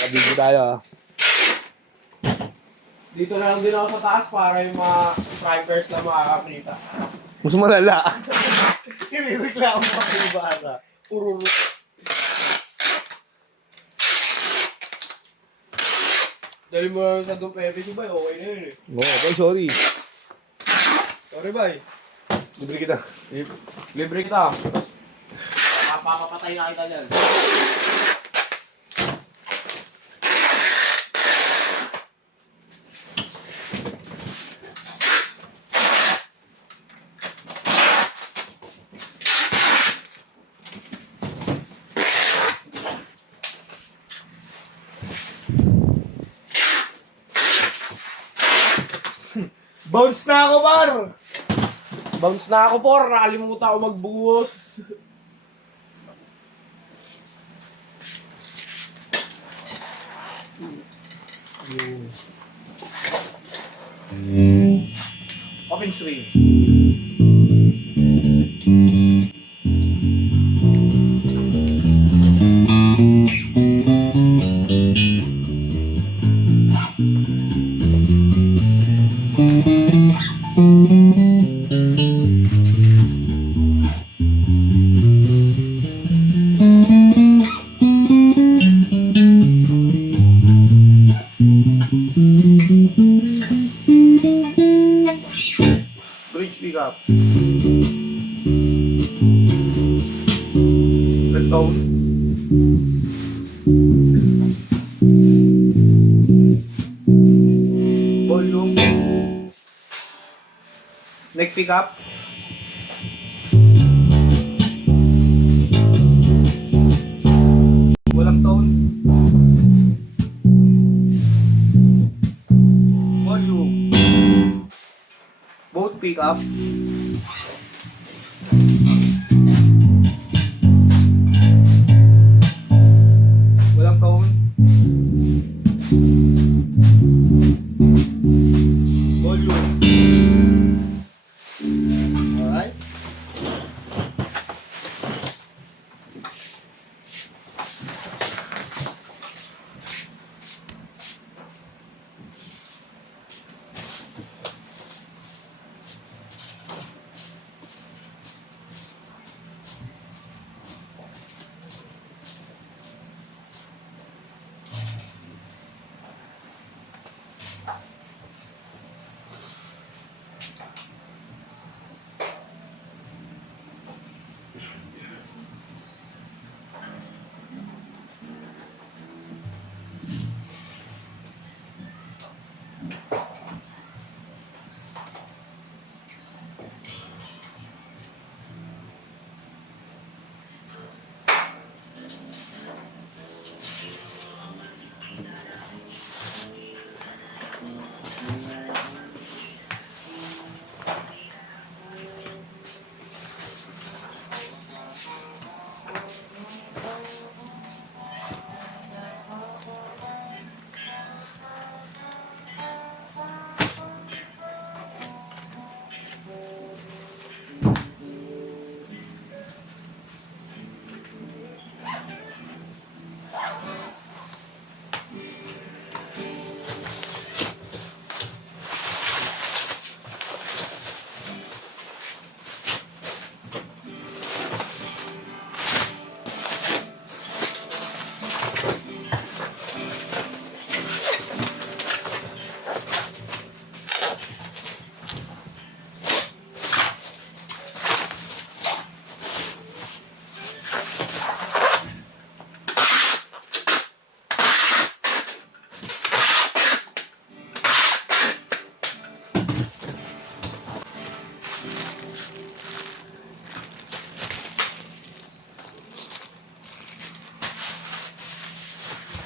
Kabigyo tayo ah. Dito na lang din ako sa taas para yung mga strikers na makakaprita. Mas malala. Inireklamo pa kayo bata. Ururo. Dali mo lang sa Don Pepe si Bay, okay na yun eh. Oo, bay, sorry. Sorry Bay. Libre kita. Libre kita. Papapatay na kita dyan. Bounce na ako, par! Bounce na ako, por. Nakalimutan ako magbuhos. Open swing. Bridge pickup. Red tone. Volume. Neck pickup. Walang tone. Volume. Both pickup. Walang tone. Volume. Alright.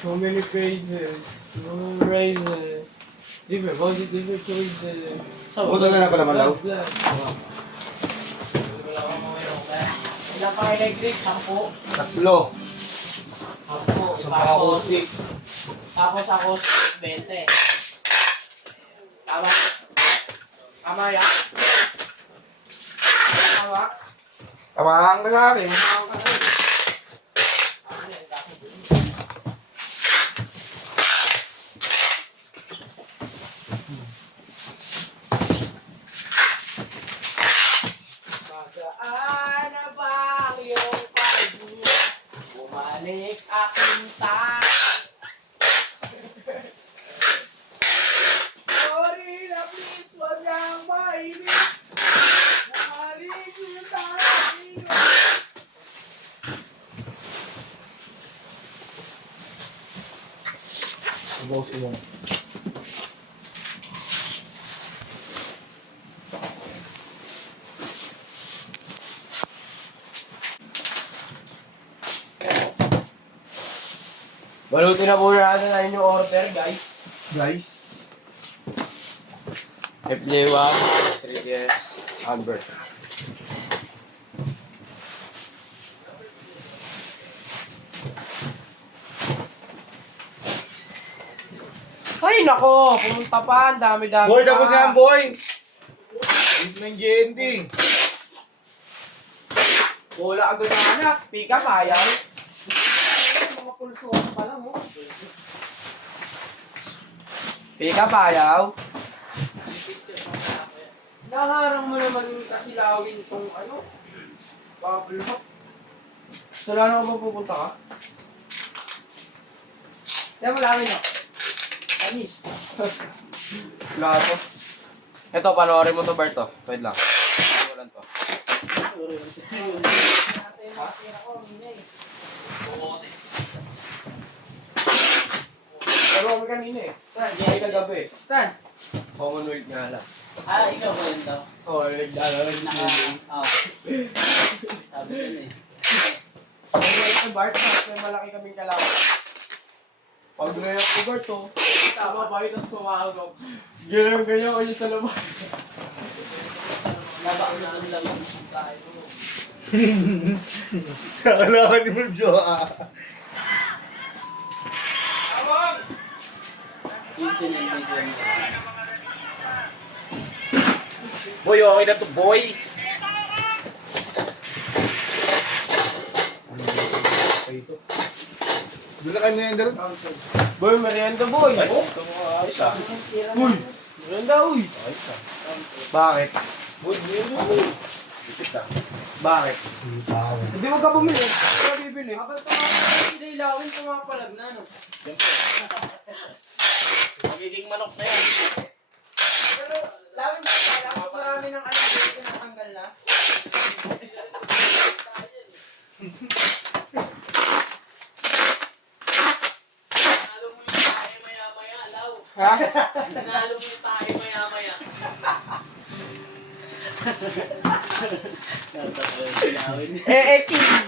So many pages. So many races. Different choices. Buto na pala malaw. Ilang pa electric? 10? Tatlo. 10. Tapos ako 20. Tama? Tama yan? Tama? Tamang na sa akin. aking taas. Sorry na please, wag nang mainit. Nakaligid tayo. Ubusin mo. Balutin na muna natin ang inyong order, guys. Guys. FJ1, 3DS, Albert. Ay, nako! Pumunta pa, ang dami-dami Boy, pa. tapos na yan, boy. Hit ng GND. Wala agad na anak. Pika pa, yan. Mga pulsuan pa lang, oh. Pika pa, yaw. Nakaharang mo naman kasi lawin itong ano. Bubble mo. Sala na ba pupunta ka? Kaya malawin ako. Anis. Lato. Ito, panoorin mo to, Berto. Wait lang. Walan to. Ha? Pero kami kanina eh. Saan? Ay, kagabi eh. Saan? Commonwealth nga lang. Ah, ikaw ba yun daw? Oo, Sabi yun eh. Commonwealth na Bart, may malaki kaming kalaban. Pag nayak ko Bart oh, tama ba ito sa kumakagaw. Ganyan ko yun sa labas. Labak na ang labak tayo. Kakalakan ni Ma'am Joa. Isa na yung video mo. Boy, okay na to, boy. Doon na kayo ngayon doon? Boy, merienda boy. Ayos ah. Uy, merienda uy. Ayos ah. Bakit? Boy, meron boy. Ipit ah. Bakit? Hindi mo ka bumili. Kaya bibili. Kapag tumapalag si Daylawin, tumapalag na, no? Magiging manok na yan. Pero, lawin ba pala? Marami ng alam dito natanggal na. Nalo mo yung tayo maya-maya, Law. Ha? Nalo mo yung tayo maya-maya. King.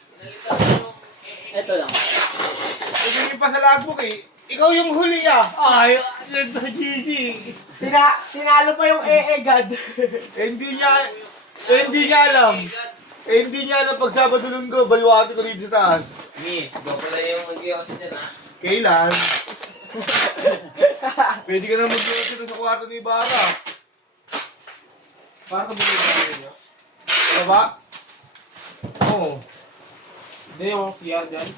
Pinalitan mo yung Ito lang. Hindi pa sa logbook eh. Ikaw yung huli ah. Ay, yan na GC. Tinalo pa yung God. Hindi niya alam. Hindi niya alam pag Sabado Linggo, baliwati ko dito sa taas. Miss, go pala yung mag-iossi dyan, ha? Kailan? Pwede ka na mag-iwas dito sa kwarto ni Bara. Para ka bumili niyo. Ano ba? Oo. Hindi yung CR dyan.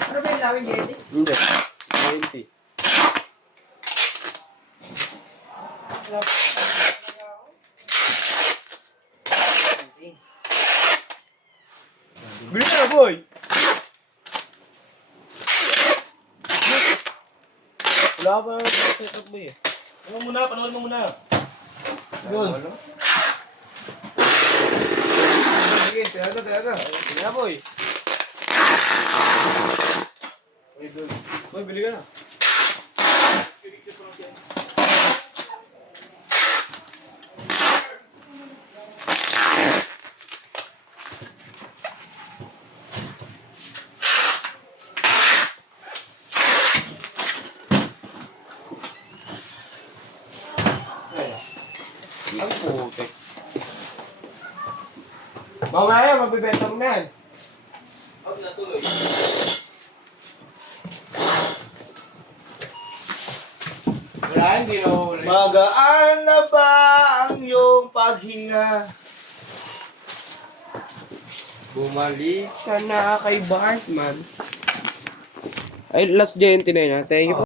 Ano ba yung lawin dito? Hindi. 20. Bili na boy! Wala pa yung setup mo eh. Panoorin mo muna. Yun. Sige, tiyaga. Bili na boy. Boy, bili ka na. Ang putik. Mamaya, mabibenta mo na yan. Huwag natuloy. Wala, hindi na huli. Magaan na ba ang iyong paghinga? Bumalik ka na kay Bartman. Ay, last Gen, tinay na. Thank you po.